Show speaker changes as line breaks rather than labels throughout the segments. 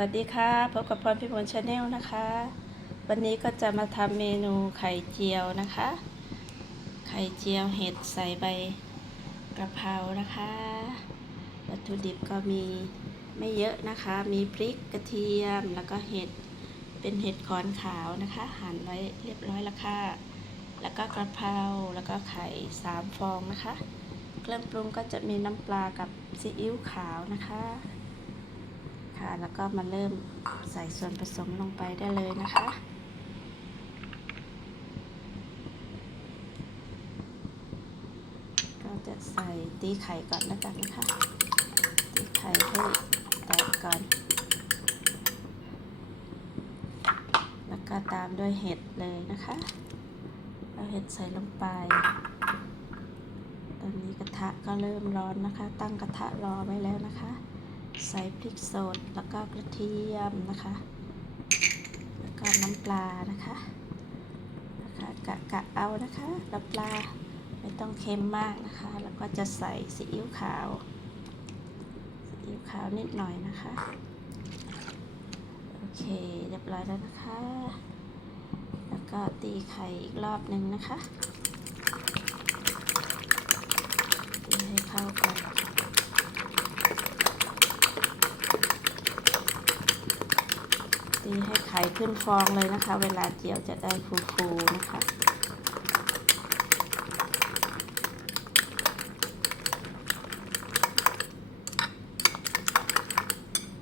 วัสดีค่ะ พบกับพรพิมลชาแนลนะคะ วันนี้ก็จะมาทำเมนูไข่เจียวนะคะ ไข่เจียวเห็ดใส่ใบกระเพรานะคะ วัตถุดิบก็มีไม่เยอะนะคะ มีพริกกระเทียมแล้วก็เห็ดเป็นเห็ดขอนขาวนะคะ หั่นไว้เรียบร้อยแล้วค่ะ แล้วก็กระเพราแล้วก็ไข่สามฟองนะคะ เครื่องปรุงก็จะมีน้ำปลากับซีอิ๊วขาวนะคะ ค่ะ แล้วก็มาเริ่มใส่ส่วนผสมลงไปได้เลยนะคะ ก็จะใส่ตีไข่ก่อนแล้วกันนะคะ ตีไข่ให้แตกก่อน แล้วก็ตามด้วยเห็ดเลยนะคะเอาเห็ดใส่ลงไป ตอนนี้กระทะก็เริ่มร้อนนะคะ ตั้งกระทะรอไว้แล้วนะคะ ใส่พริกสดแล้วก็กระเทียมนะคะ แล้วก็น้ำปลานะคะนะคะกะกะเอานะคะน้ำปลาไม่ต้องเค็มมากนะคะ แล้วก็จะใส่ซีอิ๊วขาวซีอิ๊วขาวนิดหน่อยนะคะโอเคเรียบร้อยแล้วนะคะ แล้วก็ตีไข่อีกรอบหนึ่งนะคะตีให้เข้ากัน ตีให้ไข่ขึ้นฟองเลยนะคะ เวลาเจียวจะได้ฟูๆนะคะ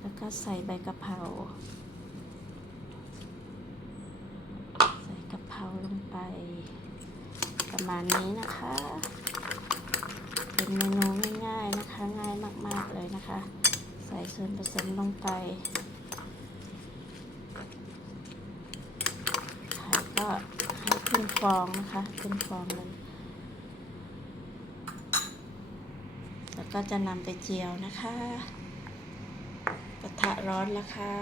แล้วก็ใส่ใบกะเพราใส่กะเพราลงไป ประมาณนี้นะคะ เป็นเมนูง่ายๆนะคะ ง่ายมากๆเลยนะคะ ใส่ส่วนผสมลงไป ไข่ ก็ให้ขึ้นฟองนะคะ ขึ้นฟองเลย แล้วก็จะนำไปเจียวนะคะกระทะร้อนแล้วค่ะ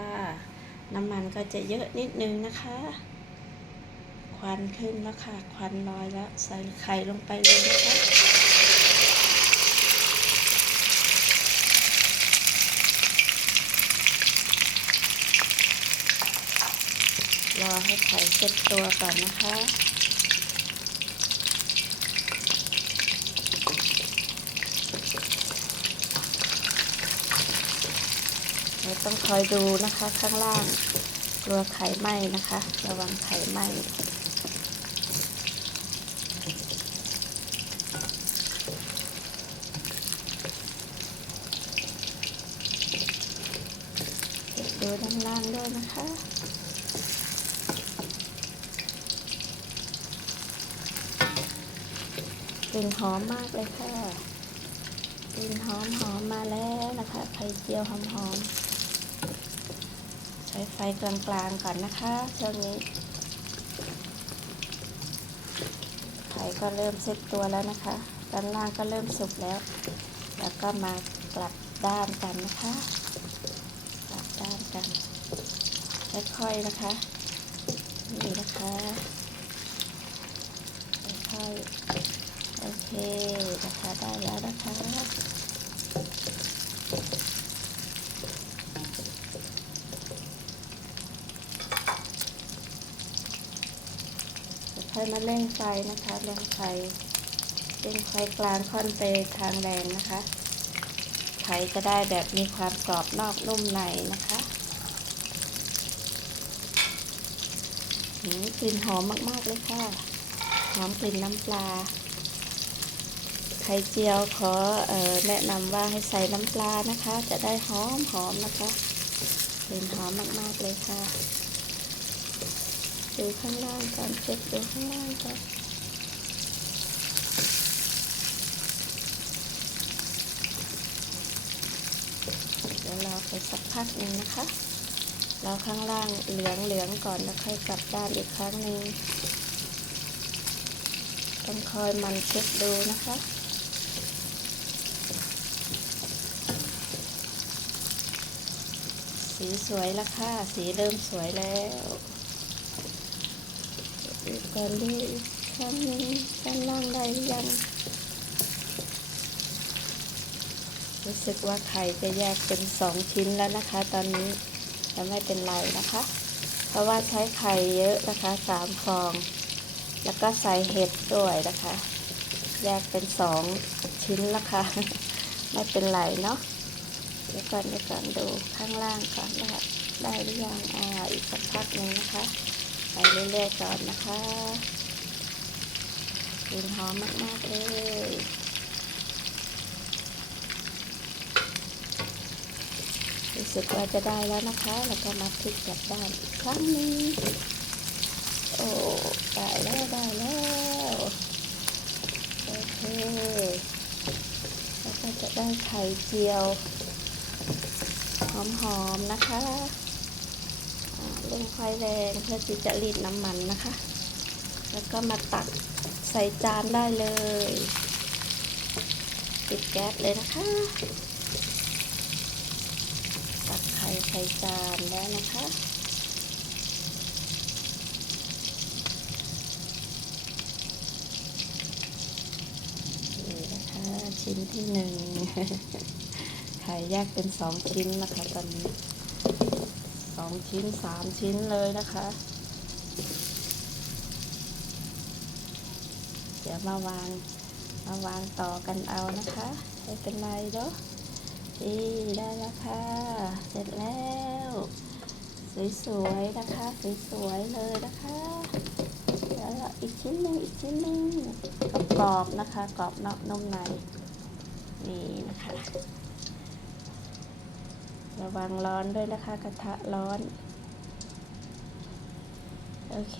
น้ำมันก็จะเยอะนิดนึงนะคะ ควันขึ้นแล้วค่ะ ควันลอยแล้ว ใส่ไข่ลงไปเลยนะคะ รอ ให้ไข่เซ็ตตัวก่อนนะคะ เราต้องคอยดูนะคะข้างล่างกลัวไข่ไหม้นะคะ ระวังไข่ไหม้ดูด้านล่างด้วยนะคะ กลิ่นหอมมากเลยค่ะกลิ่นหอมหอมมาแล้วนะคะ ไข่เจียวหอมหอมใช้ไฟกลางๆก่อนนะคะช่วงนี้ ไข่ก็เริ่มเซ็ตตัวแล้วนะคะด้านล่างก็เริ่มสุกแล้ว แล้วก็มากลับด้านกันนะคะกลับด้านกันค่อยๆนะคะนี่นะคะค่อยๆ โอเคนะคะได้แล้วนะคะค่อยมาเร่งไฟนะคะเร่งไฟเร่งไฟกลางค่อนไปทางแรงนะคะไข่จะได้แบบมีความกรอบนอกนุ่มในนะคะหืมกลิ่นหอมมาก ๆ เลยค่ะ หอมกลิ่นน้ำปลา ไข่เจียวขอออแนะนำว่าให้ใส่น้ำปลานะคะ จะได้หอมหอมนะคะกลิ่นหอมมากๆเลยค่ะ ดูข้างล่างก่อนเช็คดูข้างล่างก่อนเดี๋ยวเราไปสักพักหนึ่งนะคะ เราข้างล่างเหลืองเหลืองๆก่อนแล้วค่อยกลับด้านอีกครั้งหนึ่งต้องคอยมันเช็คดูนะคะ สีสวยแล้วค่ะ สีเริ่มสวยแล้วดูก่อนดีครั้งนึงด้านล่างได้ยัง รู้สึกว่าไข่จะแยกเป็นสองชิ้นแล้วนะคะ ตอนนี้จะไม่เป็นไรนะคะ เพราะว่าใช้ไข่เยอะนะคะสามฟอง แล้วก็ใส่เห็ดด้วยนะคะ แยกเป็นสองชิ้นละค่ะ ไม่เป็นไรเนาะ เดี๋ยวก่อนเดี๋ยวก่อนดูข้างล่างก่อนว่าได้หรือยังอ่าอีกสักพักหนึ่งนะคะไปเรื่อยๆก่อนนะคะกลิ่นหอมมากๆเลยรู้สึกว่าจะได้แล้วนะคะแล้วก็มาพลิกกลับด้านอีกครั้งหนึงโอ้ได้แล้วได้แล้วโอเคแล้วก็จะได้ไข่เจียว หอมๆนะคะอ่าลงไฟแรงเพื่อที่จะรีดน้ำมันนะคะ แล้วก็มาตักใส่จานได้เลยปิดแก๊สเลยนะคะ ตักไข่ใส่จานแล้วนะคะนี่นะคะชิ้นที่หนึ่ง ไข่แยกเป็นสองชิ้นนะคะ ตอนนี้สองชิ้นสามชิ้นเลยนะคะ เดี๋ยวมาวางมาวางต่อกันเอานะคะไม่เป็นไรเนาะนี่ได้แล้วค่ะ เสร็จแล้ว สวยๆนะคะ สวยๆเลยนะคะแล้วอีกชิ้นหนึ่งอีกชิ้นหนึ่งกรอบๆนะคะ กรอบนอกนุ่มในนี่นะคะ ระวังร้อนด้วยนะคะ กระทะร้อน โอเค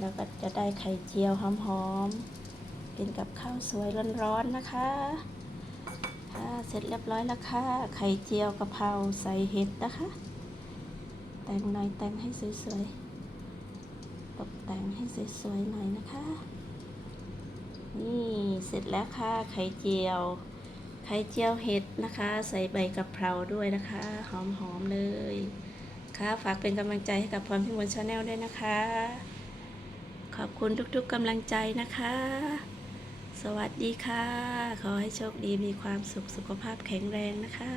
แล้วก็จะได้ไข่เจียวหอมๆกินกับข้าวสวยร้อนๆนะคะค่ะเสร็จเรียบร้อยแล้วค่ะ ไข่เจียวกะเพราใส่เห็ดนะคะ แต่งหน่อยแต่งให้สวยๆ ตกแต่งให้สวยๆหน่อยนะคะ นี่เสร็จแล้วค่ะ ไข่เจียว ไข่เจียวเห็ดนะคะ ใส่ใบกะเพราด้วยนะคะ หอมๆเลยค่ะฝากเป็นกำลังใจให้กับพรพิมพ์ชาแนลด้วยนะคะ ขอบคุณทุกๆกำลังใจนะคะ สวัสดีค่ะ ขอให้โชคดีมีความสุขสุขภาพแข็งแรงนะคะ